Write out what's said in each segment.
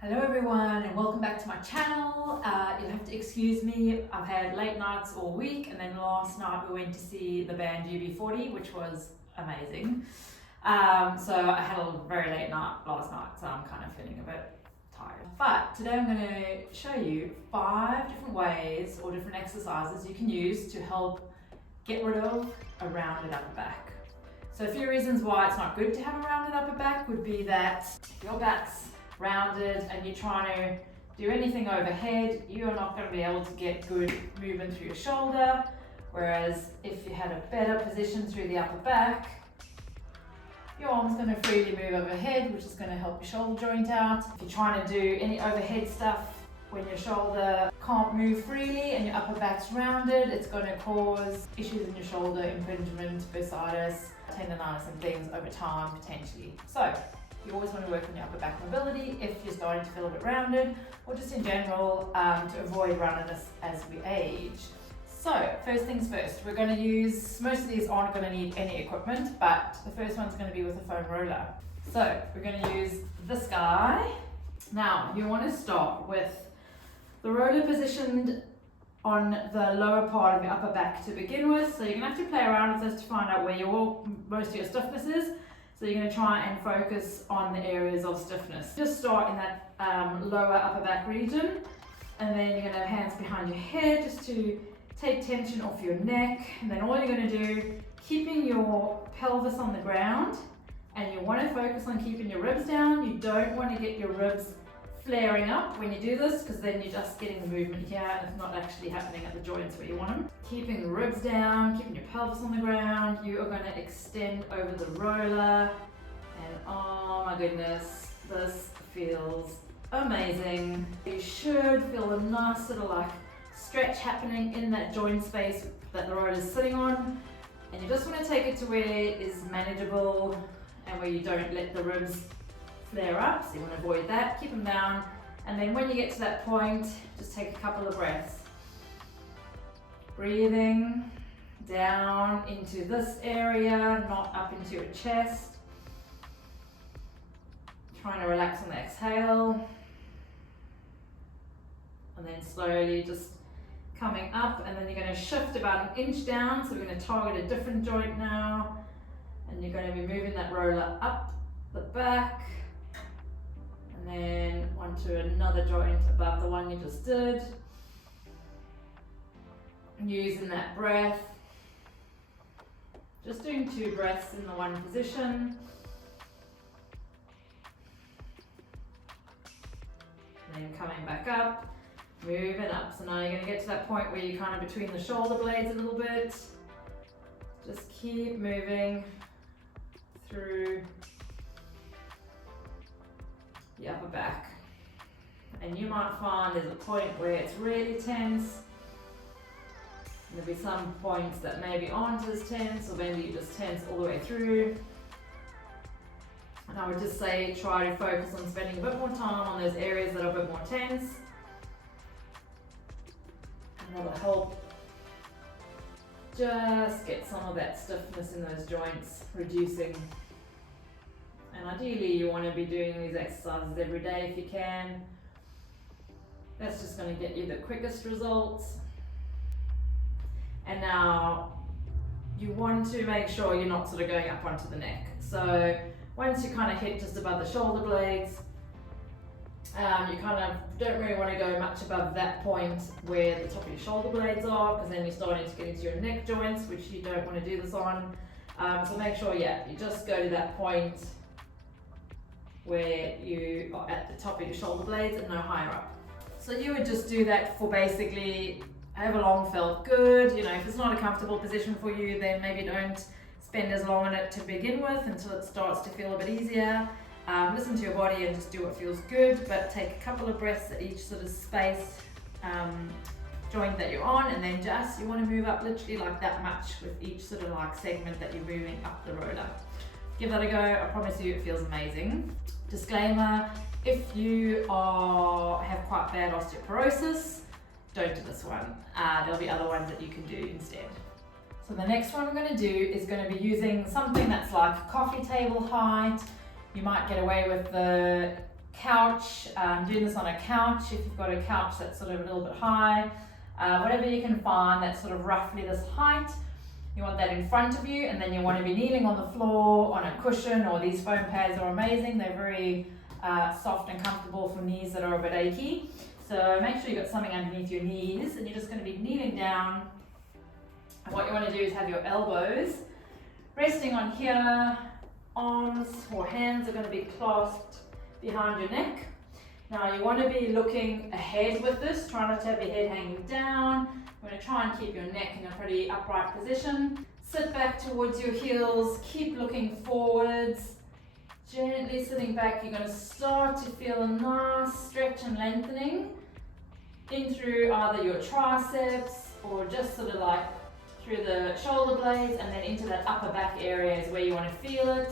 Hello everyone and welcome back to my channel. You'll have to excuse me, I've had late nights all week, and then last night we went to see the band UB40, which was amazing. So I had a very late night last night, so I'm kind of feeling a bit tired. But today I'm going to show you 5 different ways or different exercises you can use to help get rid of a rounded upper back. So a few reasons why it's not good to have a rounded upper back would be that your back's rounded and you're trying to do anything overhead, you're not going to be able to get good movement through your shoulder. Whereas if you had a better position through the upper back, your arm's going to freely move overhead, which is going to help your shoulder joint out. If you're trying to do any overhead stuff when your shoulder can't move freely and your upper back's rounded, it's going to cause issues in your shoulder, impingement, bursitis, tendonitis and things over time potentially. So you always want to work on your upper back mobility if you're starting to feel a bit rounded, or just in general to avoid roundedness as we age. So first things first, we're going to use, most of these aren't going to need any equipment, but the first one's going to be with a foam roller. So we're going to use this guy. Now you want to start with the roller positioned on the lower part of your upper back to begin with. So you're going to have to play around with this to find out where most of your stiffness is. So you're going to try and focus on the areas of stiffness. Just start in that lower upper back region, and then you're going to have hands behind your head just to take tension off your neck. And then all you're going to do, keeping your pelvis on the ground, and you want to focus on keeping your ribs down. You don't want to get your ribs flaring up when you do this, because then you're just getting the movement here and it's not actually happening at the joints where you want them. Keeping the ribs down, keeping your pelvis on the ground, you are going to extend over the roller, and oh my goodness, this feels amazing. You should feel a nice sort of like stretch happening in that joint space that the roller is sitting on, and you just want to take it to where it is manageable and where you don't let the ribs flare up, so you want to avoid that. Keep them down, and then when you get to that point, just take a couple of breaths. Breathing down into this area, not up into your chest. Trying to relax on the exhale, and then slowly just coming up, and then you're going to shift about 1 inch down, so we're going to target a different joint now, and you're going to be moving that roller up the back, and then onto another joint above the one you just did. Using that breath, just doing 2 breaths in the one position. And then coming back up, moving up. So now you're going to get to that point where you're kind of between the shoulder blades a little bit. Just keep moving through the upper back, and you might find there's a point where it's really tense. There'll be some points that maybe aren't as tense, or maybe you just tense all the way through. And I would just say try to focus on spending a bit more time on those areas that are a bit more tense, and that'll help just get some of that stiffness in those joints reducing. And ideally you want to be doing these exercises every day if you can. That's just going to get you the quickest results. And now you want to make sure you're not sort of going up onto the neck. So once you kind of hit just above the shoulder blades, you kind of don't really want to go much above that point where the top of your shoulder blades are, because then you're starting to get into your neck joints, which you don't want to do this on. So make sure, you just go to that point where you are at the top of your shoulder blades and no higher up. So you would just do that for basically however long felt good. You know, if it's not a comfortable position for you, then maybe don't spend as long on it to begin with until it starts to feel a bit easier. Listen to your body and just do what feels good, but take a couple of breaths at each sort of space joint that you're on, and then just, you want to move up literally like that much with each sort of like segment that you're moving up the roller. Give that a go, I promise you it feels amazing. Disclaimer, if you have quite bad osteoporosis, don't do this one. There'll be other ones that you can do instead. So the next one we're going to do is going to be using something that's like coffee table height. You might get away with the couch, doing this on a couch if you've got a couch that's sort of a little bit high, whatever you can find that's sort of roughly this height. You want that in front of you, and then you want to be kneeling on the floor, on a cushion, or these foam pads are amazing. They're very soft and comfortable for knees that are a bit achy. So make sure you've got something underneath your knees, and you're just going to be kneeling down. And what you want to do is have your elbows resting on here. Arms or hands are going to be clasped behind your neck. Now you want to be looking ahead with this. Try not to have your head hanging down. We're going to try and keep your neck in a pretty upright position. Sit back towards your heels. Keep looking forwards. Gently sitting back. You're going to start to feel a nice stretch and lengthening in through either your triceps or just sort of like through the shoulder blades, and then into that upper back area is where you want to feel it.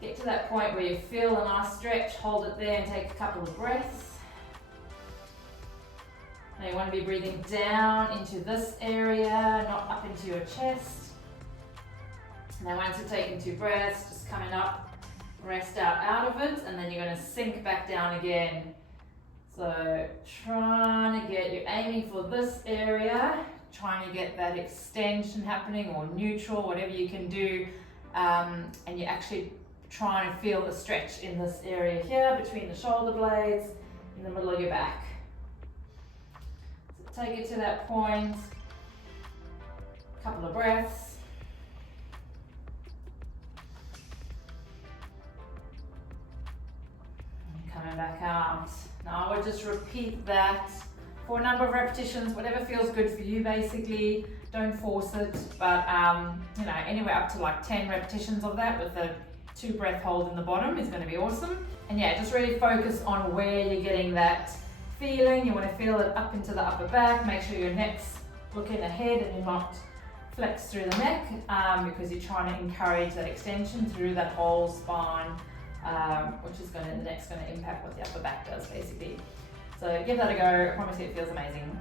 Get to that point where you feel a nice stretch, hold it there and take a couple of breaths. Now you want to be breathing down into this area, not up into your chest. Now once you've taken 2 breaths, just coming up, rest out of it, and then you're going to sink back down again. So trying to get, you're aiming for this area, trying to get that extension happening or neutral, whatever you can do, and you're actually trying to feel the stretch in this area here between the shoulder blades, in the middle of your back. So take it to that point, couple of breaths. And coming back out. Now I would just repeat that for a number of repetitions, whatever feels good for you basically. Don't force it, but you know, anywhere up to like 10 repetitions of that with a 2 breath hold in the bottom is going to be awesome. And yeah, just really focus on where you're getting that feeling. You want to feel it up into the upper back. Make sure your neck's looking ahead and you're not flexed through the neck, because you're trying to encourage that extension through that whole spine, which is the neck's going to impact what the upper back does basically. So give that a go. I promise you it feels amazing.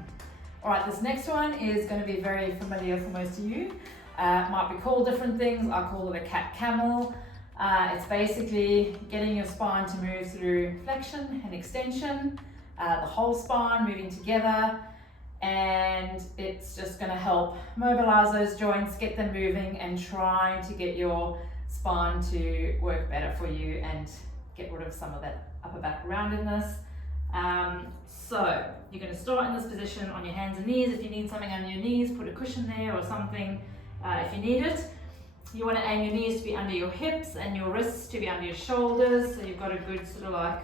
All right, this next one is going to be very familiar for most of you. Might be called different things. I call it a cat camel. It's basically getting your spine to move through flexion and extension, the whole spine moving together, and it's just going to help mobilize those joints, get them moving, and trying to get your spine to work better for you and get rid of some of that upper back roundedness. So you're going to start in this position on your hands and knees. If you need something under your knees, put a cushion there or something if you need it. You want to aim your knees to be under your hips and your wrists to be under your shoulders, so you've got a good sort of like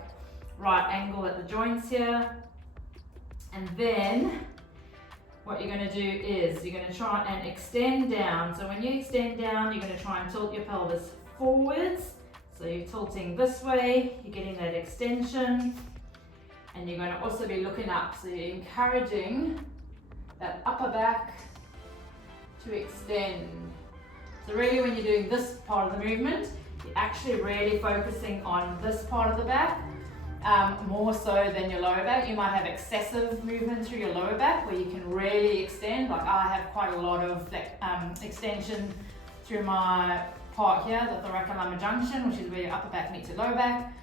right angle at the joints here. And then what you're going to do is you're going to try and extend down. So when you extend down, you're going to try and tilt your pelvis forwards. So you're tilting this way, you're getting that extension, and you're going to also be looking up. So you're encouraging that upper back to extend. So really when you're doing this part of the movement, you're actually really focusing on this part of the back, more so than your lower back. You might have excessive movement through your lower back where you can really extend. Like I have quite a lot of extension through my part here, the thoracolumbar junction, which is where your upper back meets your lower back.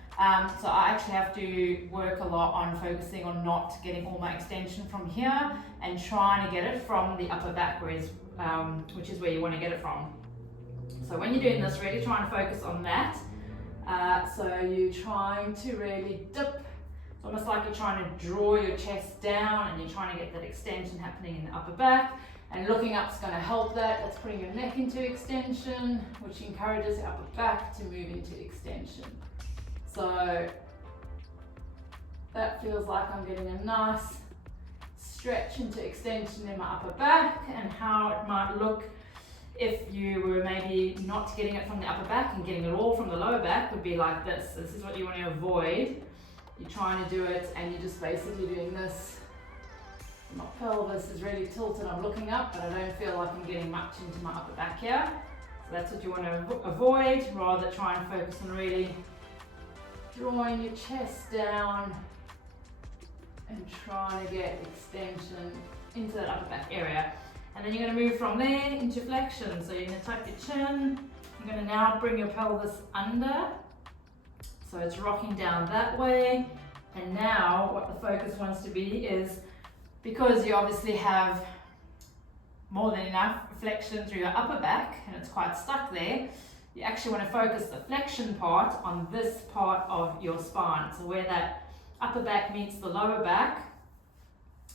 So I actually have to work a lot on focusing on not getting all my extension from here and trying to get it from the upper back, which is where you want to get it from. So when you're doing this, really trying to focus on that. So you're trying to really dip. It's almost like you're trying to draw your chest down and you're trying to get that extension happening in the upper back. And looking up is going to help that. That's putting your neck into extension, which encourages your upper back to move into extension. So that feels like I'm getting a nice stretch into extension in my upper back. And how it might look if you were maybe not getting it from the upper back and getting it all from the lower back would be like this. This is what you want to avoid. You're trying to do it and you're just basically doing this. My pelvis is really tilted, I'm looking up, but I don't feel like I'm getting much into my upper back here. So that's what you want to avoid, rather try and focus on really drawing your chest down and trying to get extension into that upper back area. And then you're going to move from there into flexion. So you're going to tuck your chin. You're going to now bring your pelvis under. So it's rocking down that way. And now what the focus wants to be is, because you obviously have more than enough flexion through your upper back and it's quite stuck there, you actually want to focus the flexion part on this part of your spine. So where that upper back meets the lower back,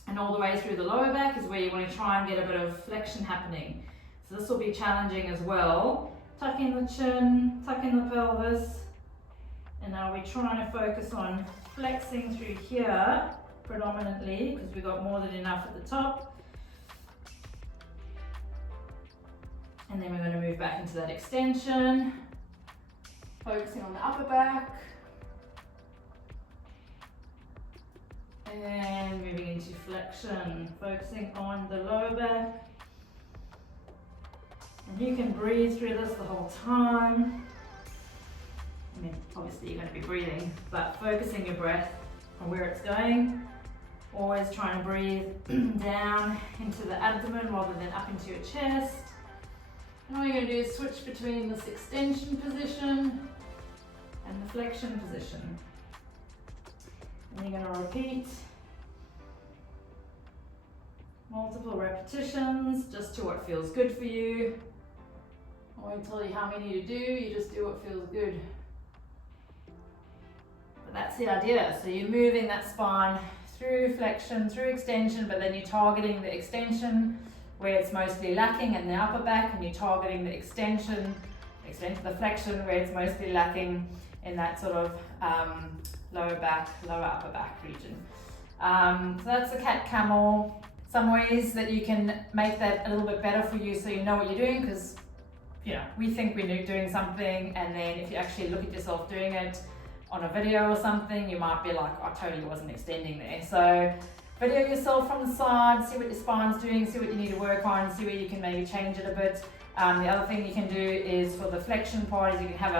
and all the way through the lower back is where you want to try and get a bit of flexion happening. So this will be challenging as well. Tuck in the chin, tuck in the pelvis, and now we're trying to focus on flexing through here predominantly because we've got more than enough at the top. And then we're going to move back into that extension, focusing on the upper back. And moving into flexion, focusing on the lower back. And you can breathe through this the whole time. I mean, obviously you're going to be breathing, but focusing your breath on where it's going. Always trying to breathe down into the abdomen rather than up into your chest. And all you're going to do is switch between this extension position and the flexion position. And you're going to repeat multiple repetitions just to what feels good for you. I won't tell you how many to do, you just do what feels good. But that's the idea. So you're moving that spine through flexion, through extension, but then you're targeting the extension where it's mostly lacking in the upper back, and you're targeting the extension, the flexion where it's mostly lacking in that sort of lower back, lower upper back region. So that's the cat camel. Some ways that you can make that a little bit better for you so you know what you're doing, because we think we're doing something, and then if you actually look at yourself doing it on a video or something, you might be like, I totally wasn't extending there. So video yourself from the side, see what your spine's doing, see what you need to work on, see where you can maybe change it a bit. The other thing you can do is for the flexion part is you can have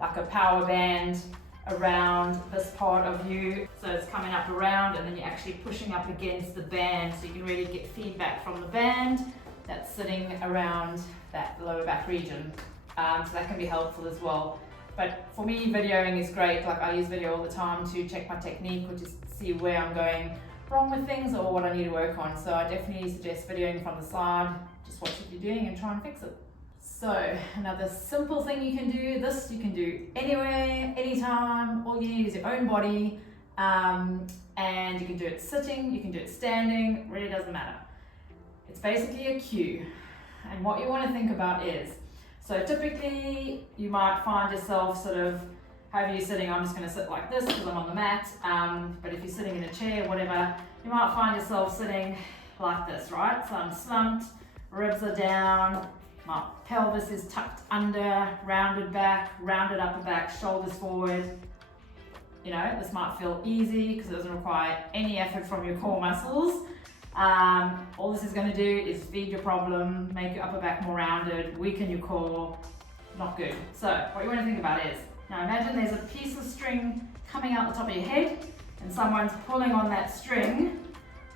a power band around this part of you, so it's coming up around, and then you're actually pushing up against the band, so you can really get feedback from the band that's sitting around that lower back region. So that can be helpful as well. But for me, videoing is great. Like, I use video all the time to check my technique or just see where I'm going wrong with things or what I need to work on. So I definitely suggest videoing from the side. Just watch what you're doing and try and fix it. So another simple thing you can do, this you can do anywhere, anytime. All you need is your own body, and you can do it sitting, you can do it standing, it really doesn't matter. It's basically a cue, and what you want to think about is, so typically you might find yourself sort of, however you're sitting, I'm just going to sit like this because I'm on the mat, but if you're sitting in a chair, whatever, you might find yourself sitting like this, right? So I'm slumped, ribs are down, my pelvis is tucked under, rounded back, rounded upper back, shoulders forward. This might feel easy because it doesn't require any effort from your core muscles. All this is going to do is feed your problem, make your upper back more rounded, weaken your core. Not good. So what you want to think about is, now imagine there's a piece of string coming out the top of your head and someone's pulling on that string,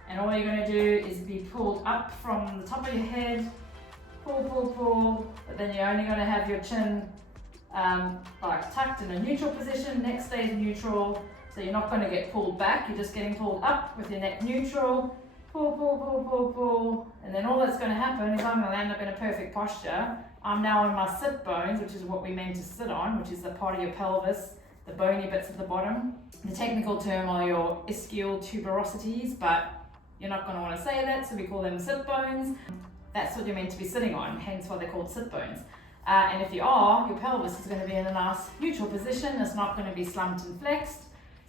and all you're going to do is be pulled up from the top of your head, pull, but then you're only going to have your chin like tucked in a neutral position, neck stays neutral, so you're not going to get pulled back, you're just getting pulled up with your neck neutral, pull, and then all that's going to happen is I'm going to land up in a perfect posture. I'm now on my sit bones, which is what we meant to sit on, which is the part of your pelvis, the bony bits at the bottom. The technical term are your ischial tuberosities, but you're not going to want to say that, so we call them sit bones. That's what you're meant to be sitting on, hence why they're called sit bones. And if you are, your pelvis is going to be in a nice neutral position. It's not going to be slumped and flexed.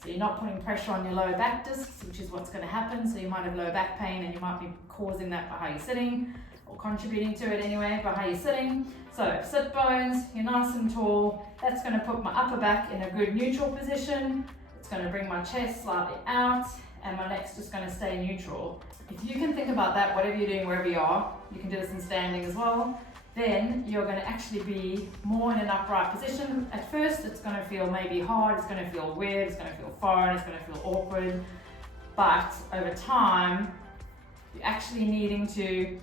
So you're not putting pressure on your lower back discs, which is what's going to happen. So you might have lower back pain and you might be causing that by how you're sitting, or contributing to it anyway by how you're sitting. So sit bones, you're nice and tall. That's going to put my upper back in a good neutral position. It's going to bring my chest slightly out, and my neck's just going to stay neutral. If you can think about that, whatever you're doing, wherever you are, you can do this in standing as well, then you're going to actually be more in an upright position. At first, it's going to feel maybe hard, it's going to feel weird, it's going to feel foreign, it's going to feel awkward. But over time, you're actually needing to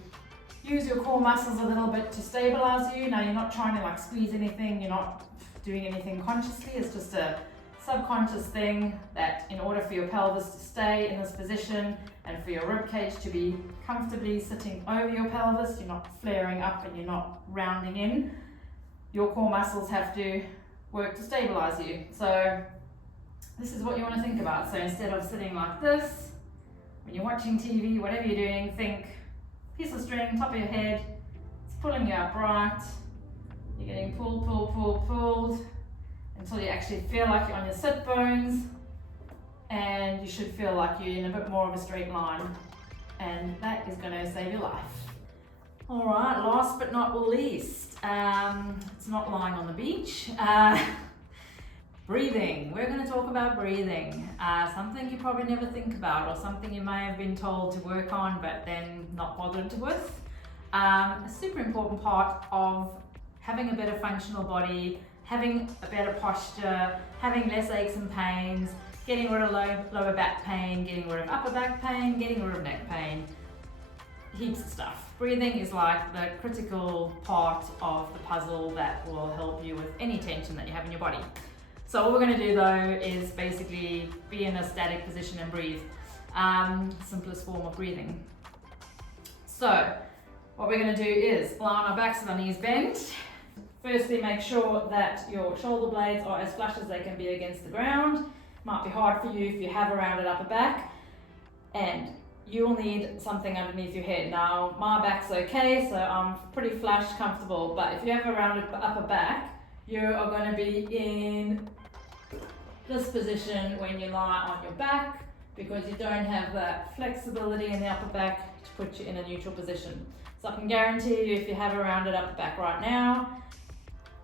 use your core muscles a little bit to stabilize you. Now, you're not trying to like squeeze anything, you're not doing anything consciously. It's just a subconscious thing that in order for your pelvis to stay in this position and for your ribcage to be comfortably sitting over your pelvis, you're not flaring up and you're not rounding in, your core muscles have to work to stabilize you. So this is what you want to think about. So instead of sitting like this, when you're watching TV, whatever you're doing, think piece of string, top of your head, it's pulling you upright. You're getting pulled until you actually feel like you're on your sit bones, and you should feel like you're in a bit more of a straight line, and that is going to save your life. All right, last but not least, it's not lying on the beach. Breathing. We're going to talk about breathing. Something you probably never think about, or something you may have been told to work on but then not bothered with. A super important part of having a better functional body, having a better posture, having less aches and pains, getting rid of lower back pain, getting rid of upper back pain, getting rid of neck pain, heaps of stuff. Breathing is like the critical part of the puzzle that will help you with any tension that you have in your body. So what we're going to do though is basically be in a static position and breathe. Simplest form of breathing. So what we're going to do is lie on our backs with our knees bent. Firstly, make sure that your shoulder blades are as flush as they can be against the ground. Might be hard for you if you have a rounded upper back, and you'll need something underneath your head. Now, my back's okay, so I'm pretty flush, comfortable, but if you have a rounded upper back, you are going to be in this position when you lie on your back, because you don't have that flexibility in the upper back to put you in a neutral position. So I can guarantee you, if you have a rounded upper back right now,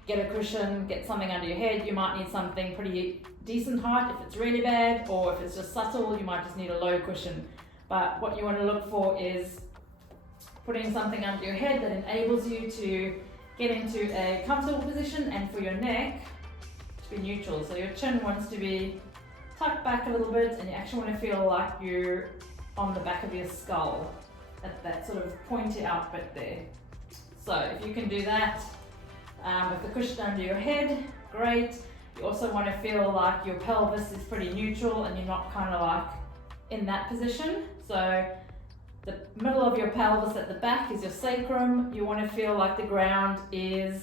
get a cushion, get something under your head. You might need something pretty decent height if it's really bad, or if it's just subtle, you might just need a low cushion. But what you want to look for is putting something under your head that enables you to get into a comfortable position, and for your neck to be neutral. So your chin wants to be tucked back a little bit, and you actually want to feel like you're on the back of your skull, at that sort of pointy out bit there. So if you can do that with the cushion under your head, great. You also want to feel like your pelvis is pretty neutral and you're not kind of like in that position. So the middle of your pelvis at the back is your sacrum. You want to feel like the ground is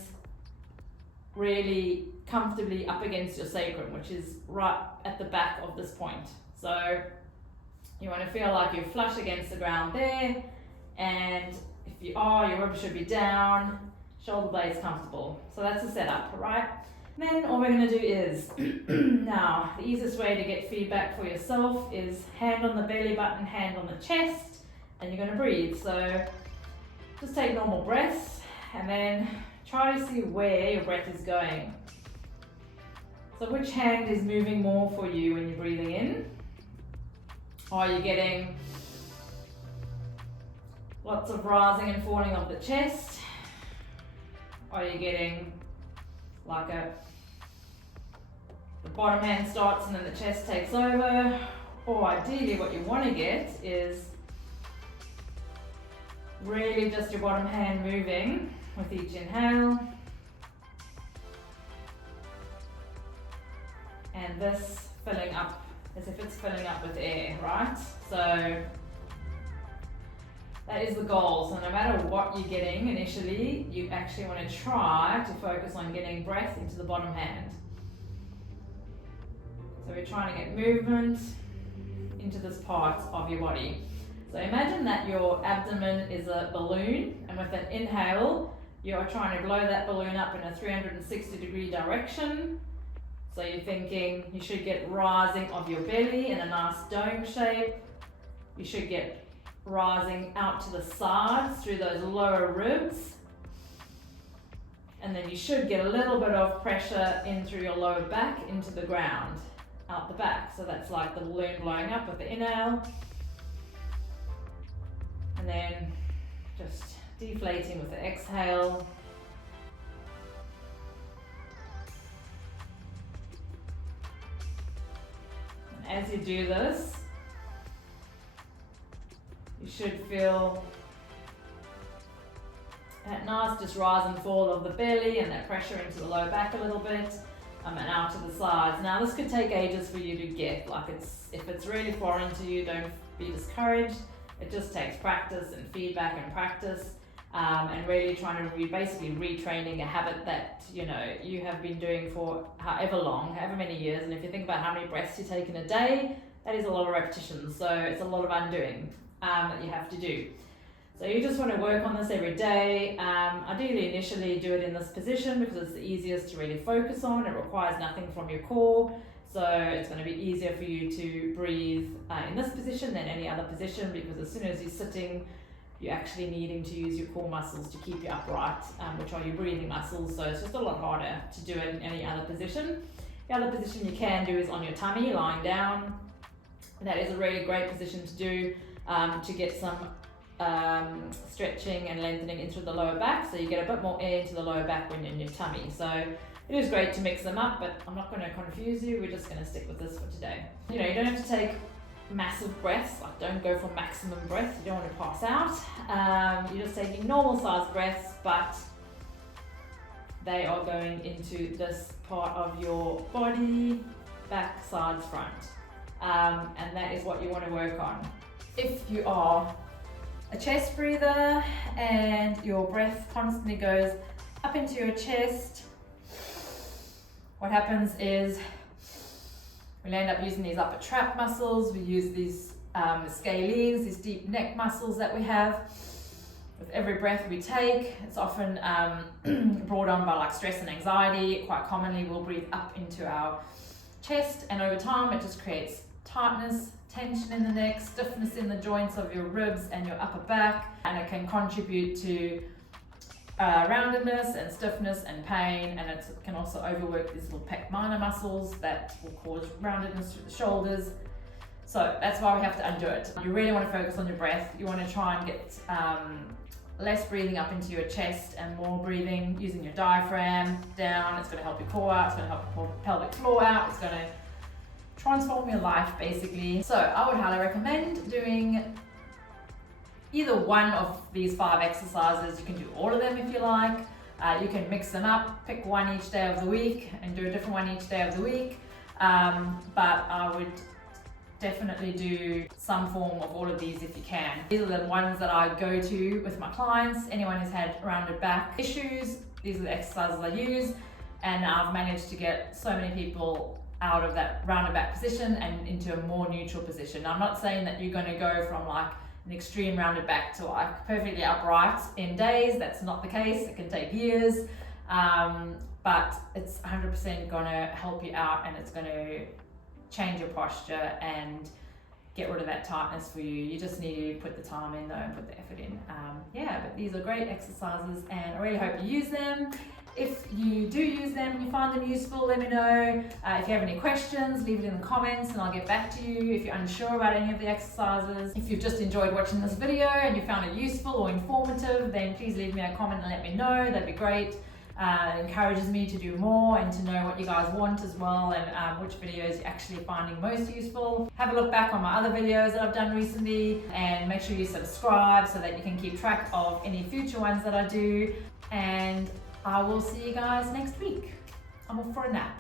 really comfortably up against your sacrum, which is right at the back of this point. So you want to feel like you're flush against the ground there, and if you are, your ribs should be down, shoulder blades comfortable. So that's the setup, right? Then all we're going to do is, now the easiest way to get feedback for yourself is hand on the belly button, hand on the chest, and you're going to breathe. So just take normal breaths and then try to see where your breath is going. So which hand is moving more for you when you're breathing in? Are you getting lots of rising and falling of the chest? Are you getting like the bottom hand starts and then the chest takes over? Or ideally what you want to get is really just your bottom hand moving with each inhale, and this filling up as if it's filling up with air, right? So that is the goal. So no matter what you're getting initially, you actually want to try to focus on getting breath into the bottom hand. So we're trying to get movement into this part of your body. So imagine that your abdomen is a balloon, and with an inhale, you are trying to blow that balloon up in a 360-degree direction. So you're thinking you should get rising of your belly in a nice dome shape. You should get rising out to the sides through those lower ribs. And then you should get a little bit of pressure in through your lower back into the ground, out the back. So that's like the balloon blowing up with the inhale. And then just deflating with the exhale. And as you do this, you should feel that nice just rise and fall of the belly and that pressure into the lower back a little bit. and out to the sides. Now this could take ages for you to get, if it's really foreign to you, don't be discouraged. It just takes practice and feedback and practice, and really trying to basically retraining a habit that you have been doing for however many years. And if you think about how many breaths you take in a day, that is a lot of repetitions. So it's a lot of undoing that you have to do. So you just want to work on this every day. Ideally, initially do it in this position because it's the easiest to really focus on. It requires nothing from your core. So it's going to be easier for you to breathe in this position than any other position, because as soon as you're sitting, you're actually needing to use your core muscles to keep you upright, which are your breathing muscles. So it's just a lot harder to do it in any other position. The other position you can do is on your tummy, lying down. That is a really great position to do to get some stretching and lengthening into the lower back, so you get a bit more air into the lower back when you're in your tummy. So it is great to mix them up, but I'm not going to confuse you. We're just going to stick with this for today. You don't have to take massive breaths, don't go for maximum breath. You don't want to pass out. You're just taking normal size breaths, but they are going into this part of your body, back, sides, front. And that is what you want to work on. If you are a chest breather and your breath constantly goes up into your chest, what happens is we'll end up using these upper trap muscles. We use these scalenes, these deep neck muscles that we have. With every breath we take, it's often brought on by stress and anxiety. Quite commonly we'll breathe up into our chest, and over time it just creates tightness, tension in the neck, stiffness in the joints of your ribs and your upper back, and it can contribute to roundedness and stiffness and pain, and it can also overwork these little pec minor muscles that will cause roundedness through the shoulders. So that's why we have to undo it. You really want to focus on your breath. You want to try and get less breathing up into your chest and more breathing using your diaphragm down. It's going to help your core out, it's going to help your pelvic floor out, it's going to transform your life basically. So I would highly recommend doing either one of these 5 exercises. You can do all of them if you like. You can mix them up, pick one each day of the week and do a different one each day of the week. But I would definitely do some form of all of these if you can. These are the ones that I go to with my clients. Anyone who's had rounded back issues, these are the exercises I use, and I've managed to get so many people out of that rounded back position and into a more neutral position. I'm not saying that you're going to go from an extreme rounded back to perfectly upright in days. That's not the case. It can take years, but it's 100% going to help you out, and it's going to change your posture and get rid of that tightness for you. You just need to put the time in though, and put the effort in. But these are great exercises and I really hope you use them. If you do use them and you find them useful, let me know. If you have any questions, leave it in the comments and I'll get back to you. If you're unsure about any of the exercises, if you've just enjoyed watching this video and you found it useful or informative, then please leave me a comment and let me know. That'd be great. It encourages me to do more and to know what you guys want as well, and which videos you're actually finding most useful. Have a look back on my other videos that I've done recently, and make sure you subscribe so that you can keep track of any future ones that I do. And I will see you guys next week. I'm off for a nap.